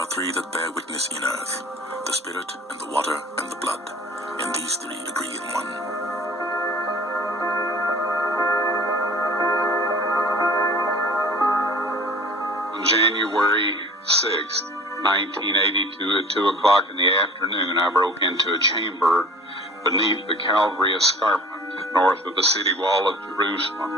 are three that bear witness in earth, the spirit, and the water, and the blood, and these three agree in one. On January 6th, 1982, at 2 o'clock in the afternoon, I broke into a chamber beneath the Calvary Escarpment, north of the city wall of Jerusalem.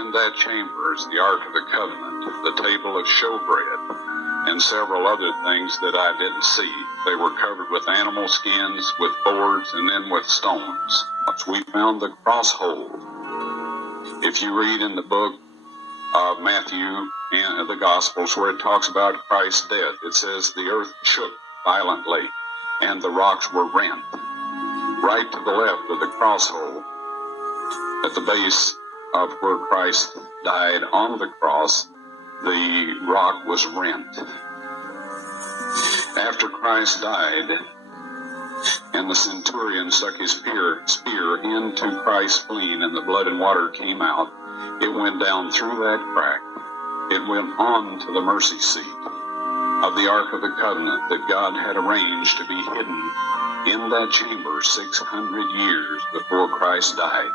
In that chamber is the Ark of the Covenant, the table of showbread, and several other things that I didn't see. They were covered with animal skins, with boards, and then with stones. We found the cross hole. If you read in the book of Matthew and the Gospels where it talks about Christ's death, it says the earth shook violently and the rocks were rent. Right to the left of the cross hole, at the base of where Christ died on the cross, the rock was rent. After Christ died, and the centurion stuck his spear into Christ's spleen, and the blood and water came out, it went down through that crack. It went on to the mercy seat of the Ark of the Covenant that God had arranged to be hidden in that chamber 600 years before Christ died.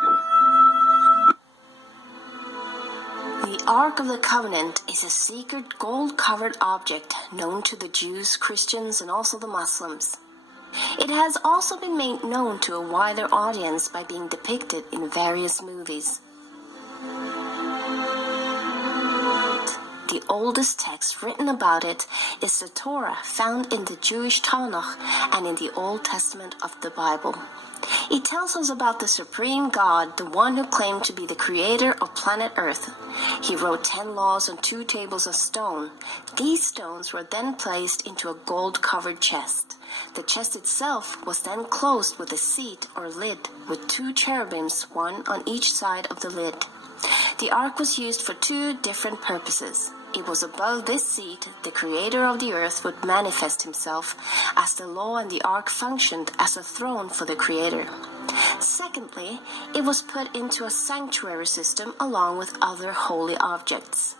The Ark of the Covenant is a secret gold-covered object known to the Jews, Christians, and also the Muslims. It has also been made known to a wider audience by being depicted in various movies. The oldest text written about it is the Torah, found in the Jewish Tanakh and in the Old Testament of the Bible. It tells us about the supreme God, the one who claimed to be the creator of planet Earth. He wrote 10 laws on 2 tables of stone. These stones were then placed into a gold-covered chest. The chest itself was then closed with a seat or lid with 2 cherubims, one on each side of the lid. The ark was used for 2 different purposes. It was above this seat the creator of the earth would manifest himself, as the law and the ark functioned as a throne for the creator. Secondly, it was put into a sanctuary system along with other holy objects.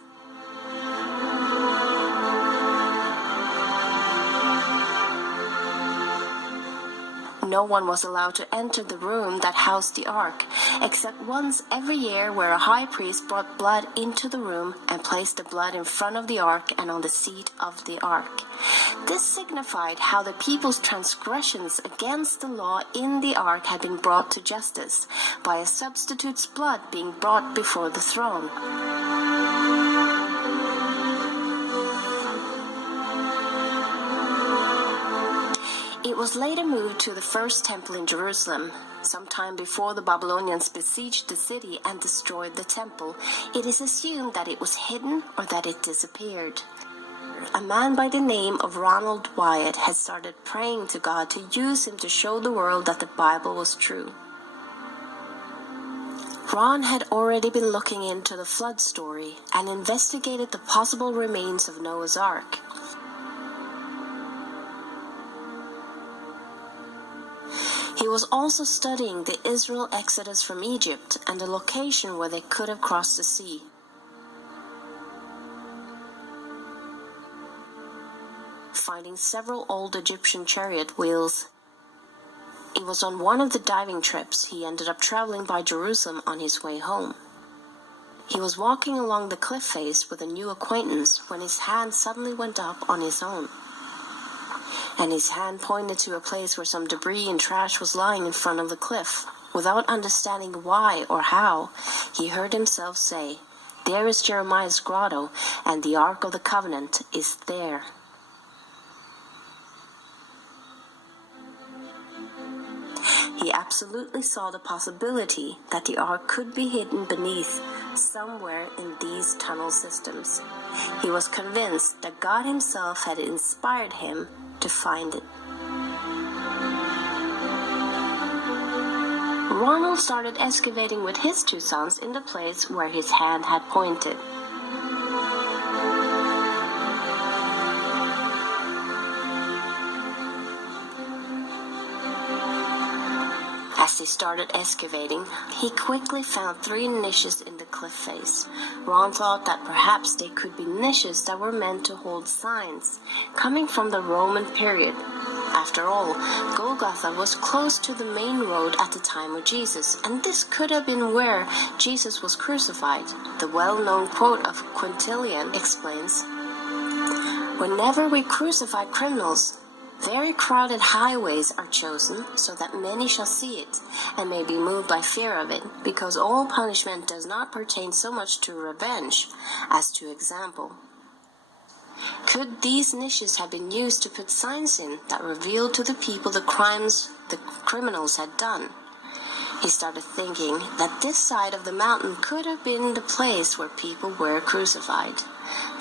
No one was allowed to enter the room that housed the ark, except once every year, where a high priest brought blood into the room and placed the blood in front of the ark and on the seat of the ark. This signified how the people's transgressions against the law in the ark had been brought to justice, by a substitute's blood being brought before the throne. It was later moved to the first temple in Jerusalem. Sometime before the Babylonians besieged the city and destroyed the temple, it is assumed that it was hidden or that it disappeared. A man by the name of Ronald Wyatt had started praying to God to use him to show the world that the Bible was true. Ron had already been looking into the flood story and investigated the possible remains of Noah's Ark. He was also studying the Israel exodus from Egypt and the location where they could have crossed the sea. Finding several old Egyptian chariot wheels, it was on one of the diving trips he ended up traveling by Jerusalem on his way home. He was walking along the cliff face with a new acquaintance when his hand suddenly went up on his own, and his hand pointed to a place where some debris and trash was lying in front of the cliff. Without understanding why or how, he heard himself say, "There is Jeremiah's grotto, and the Ark of the Covenant is there." He absolutely saw the possibility that the Ark could be hidden beneath, somewhere in these tunnel systems. He was convinced that God himself had inspired him to find it. Ronald started excavating with his 2 sons in the place where his hand had pointed. As they started excavating, he quickly found 3 niches in the the cliff face. Ron thought that perhaps they could be niches that were meant to hold signs, coming from the Roman period. After all, Golgotha was close to the main road at the time of Jesus, and this could have been where Jesus was crucified. The well-known quote of Quintilian explains, "Whenever we crucify criminals, very crowded highways are chosen so that many shall see it and may be moved by fear of it, because all punishment does not pertain so much to revenge as to example." Could these niches have been used to put signs in that revealed to the people the crimes the criminals had done? He started thinking that this side of the mountain could have been the place where people were crucified.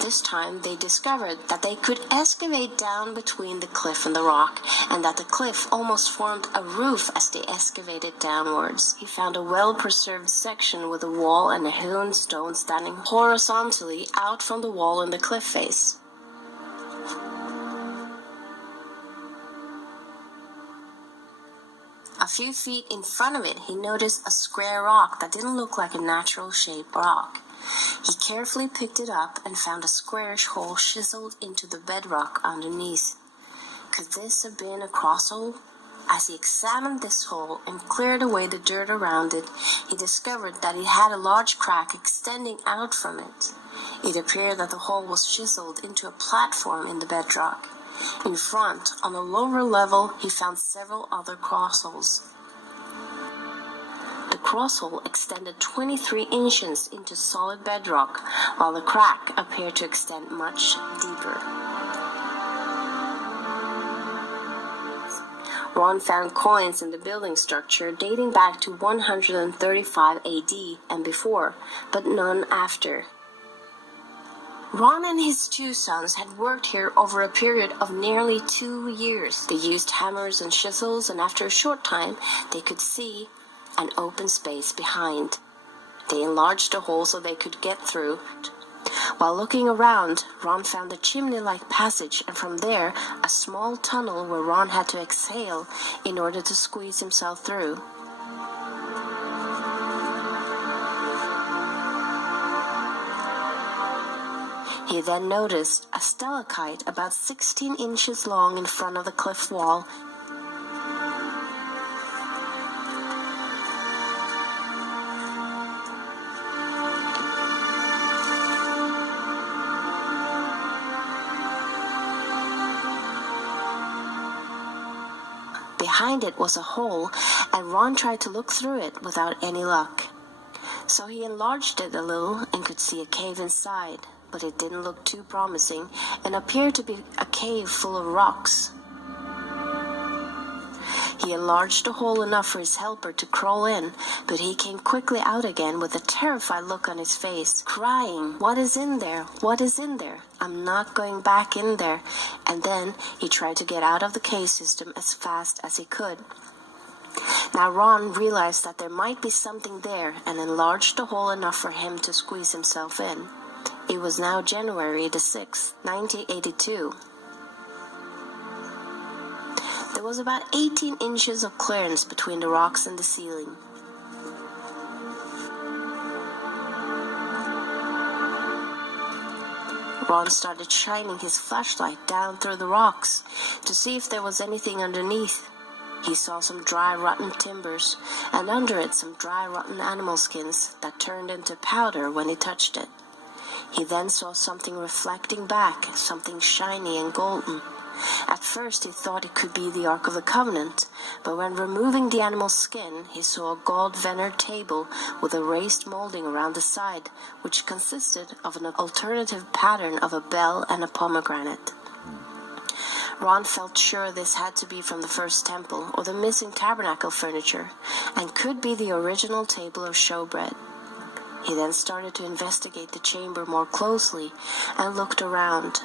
This time they discovered that they could excavate down between the cliff and the rock, and that the cliff almost formed a roof as they excavated downwards. He found a well-preserved section with a wall and a hewn stone standing horizontally out from the wall in the cliff face. A few feet in front of it, he noticed a square rock that didn't look like a natural-shaped rock. He carefully picked it up and found a squarish hole chiseled into the bedrock underneath. Could this have been a cross hole? As he examined this hole and cleared away the dirt around it, he discovered that it had a large crack extending out from it. It appeared that the hole was chiseled into a platform in the bedrock. In front, on a lower level, he found several other crossholes. The crosshole extended 23 inches into solid bedrock, while the crack appeared to extend much deeper. Ron found coins in the building structure dating back to 135 AD and before, but none after. Ron and his two sons had worked here over a period of nearly 2 years. They used hammers and chisels, and after a short time, they could see an open space behind. They enlarged the hole so they could get through. While looking around, Ron found a chimney-like passage, and from there, a small tunnel where Ron had to exhale in order to squeeze himself through. He then noticed a stalactite about 16 inches long in front of the cliff wall. Behind it was a hole, and Ron tried to look through it without any luck. So he enlarged it a little and could see a cave inside. But it didn't look too promising and appeared to be a cave full of rocks. He enlarged the hole enough for his helper to crawl in, but he came quickly out again with a terrified look on his face, crying, "What is in there? What is in there? I'm not going back in there." And then he tried to get out of the cave system as fast as he could. Now Ron realized that there might be something there and enlarged the hole enough for him to squeeze himself in. It was now January the 6th, 1982. There was about 18 inches of clearance between the rocks and the ceiling. Ron started shining his flashlight down through the rocks to see if there was anything underneath. He saw some dry, rotten timbers, and under it some dry, rotten animal skins that turned into powder when he touched it. He then saw something reflecting back, something shiny and golden. At first he thought it could be the Ark of the Covenant, but when removing the animal's skin, he saw a gold-veneered table with a raised molding around the side, which consisted of an alternative pattern of a bell and a pomegranate. Ron felt sure this had to be from the first temple, or the missing tabernacle furniture, and could be the original table of showbread. He then started to investigate the chamber more closely and looked around.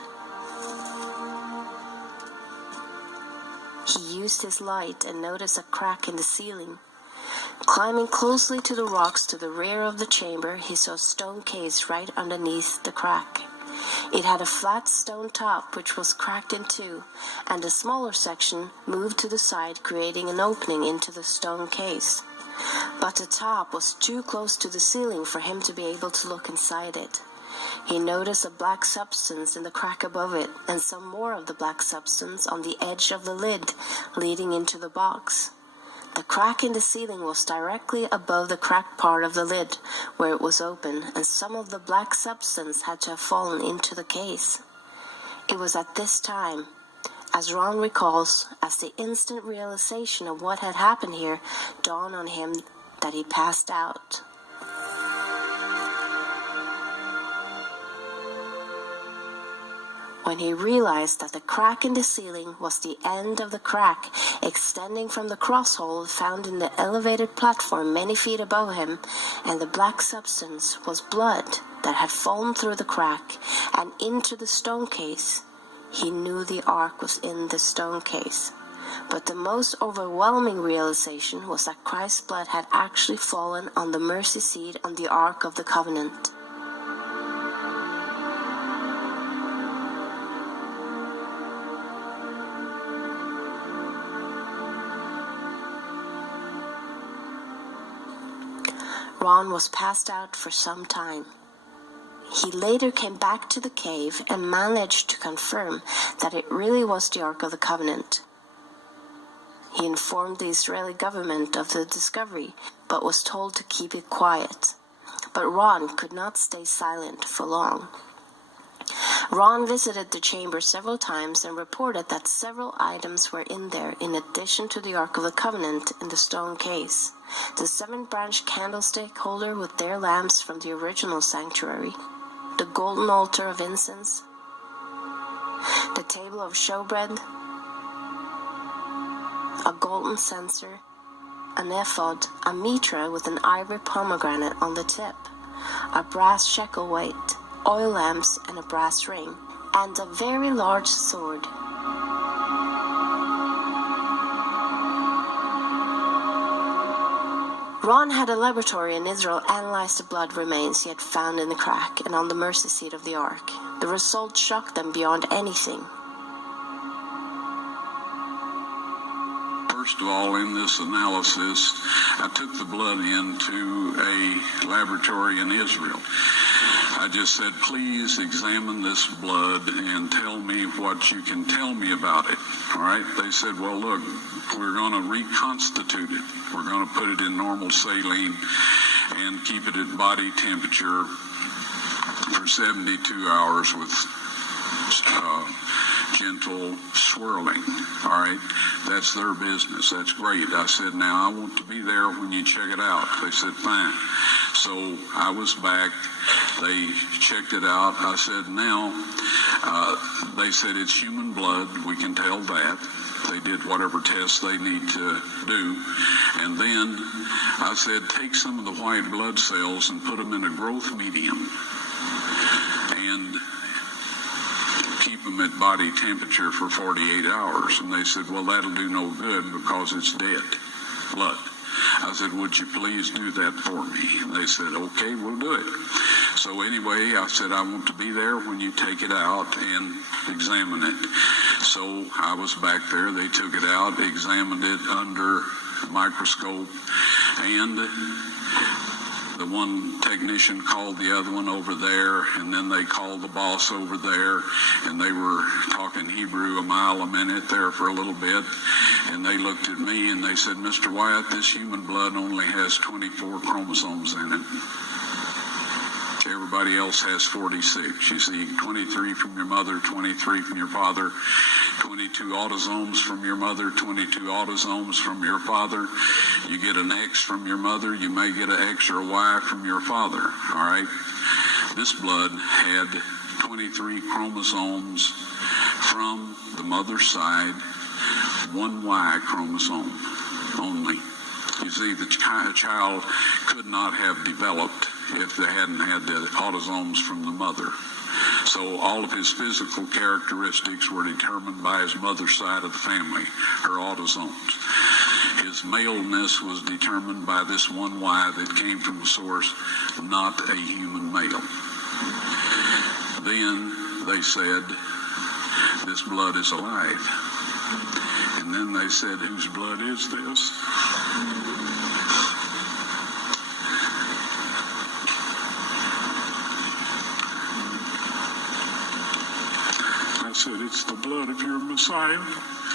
He used his light and noticed a crack in the ceiling. Climbing closely to the rocks to the rear of the chamber, he saw a stone case right underneath the crack. It had a flat stone top which was cracked in two, and a smaller section moved to the side, creating an opening into the stone case. but the top was too close to the ceiling for him to be able to look inside it. He noticed a black substance in the crack above it, and some more of the black substance on the edge of the lid, leading into the box. The crack in the ceiling was directly above the cracked part of the lid, where it was open, and some of the black substance had to have fallen into the case. It was at this time, as Ron recalls, as the instant realization of what had happened here dawned on him, that he passed out. When he realized that the crack in the ceiling was the end of the crack extending from the crosshole found in the elevated platform many feet above him, and the black substance was blood that had fallen through the crack and into the stone case, he knew the ark was in the stone case. But the most overwhelming realization was that Christ's blood had actually fallen on the mercy seat on the Ark of the Covenant. Ron was passed out for some time. He later came back to the cave and managed to confirm that it really was the Ark of the Covenant. He informed the Israeli government of the discovery, but was told to keep it quiet. But Ron could not stay silent for long. Ron visited the chamber several times and reported that several items were in there in addition to the Ark of the Covenant in the stone case. The 7-branch candlestick holder with their lamps from the original sanctuary, the golden altar of incense, the table of showbread, a golden censer, an ephod, a mitra with an ivory pomegranate on the tip, a brass shekel weight, oil lamps and a brass ring, and a very large sword. Ron had a laboratory in Israel analyze the blood remains he had found in the crack and on the mercy seat of the ark. The results shocked them beyond anything. First of all, in this analysis, I took the blood into a laboratory in Israel. I just said, please examine this blood and tell me what you can tell me about it. All right? They said, well, look, we're going to reconstitute it. We're going to put it in normal saline and keep it at body temperature for 72 hours with gentle swirling. All right, that's their business. That's great. I said, now I want to be there when you check it out. They said, fine. So I was back. They checked it out. I said, now, they said it's human blood. We can tell that. They did whatever tests they need to do. And then I said, take some of the white blood cells and put them in a growth medium and keep them at body temperature for 48 hours. And they said, well, that'll do no good because it's dead blood. I said, would you please do that for me? And they said, okay, we'll do it. So anyway, I said, I want to be there when you take it out and examine it. So I was back there. They took it out, examined it under a microscope, and the one technician called the other one over there, and then they called the boss over there, and they were talking Hebrew a mile a minute there for a little bit, and they looked at me and they said, Mr. Wyatt, this human blood only has 24 chromosomes in it. Everybody else has 46. You see, 23 from your mother, 23 from your father, 22 autosomes from your mother, 22 autosomes from your father. You get an X from your mother, you may get an X or a Y from your father, all right? This blood had 23 chromosomes from the mother's side, one Y chromosome only. You see, the child could not have developed if they hadn't had the autosomes from the mother. So all of his physical characteristics were determined by his mother's side of the family, her autosomes. His maleness was determined by this one Y that came from the source, not a human male. Then they said, this blood is alive. And then they said, whose blood is this? said, it's the blood of your Messiah.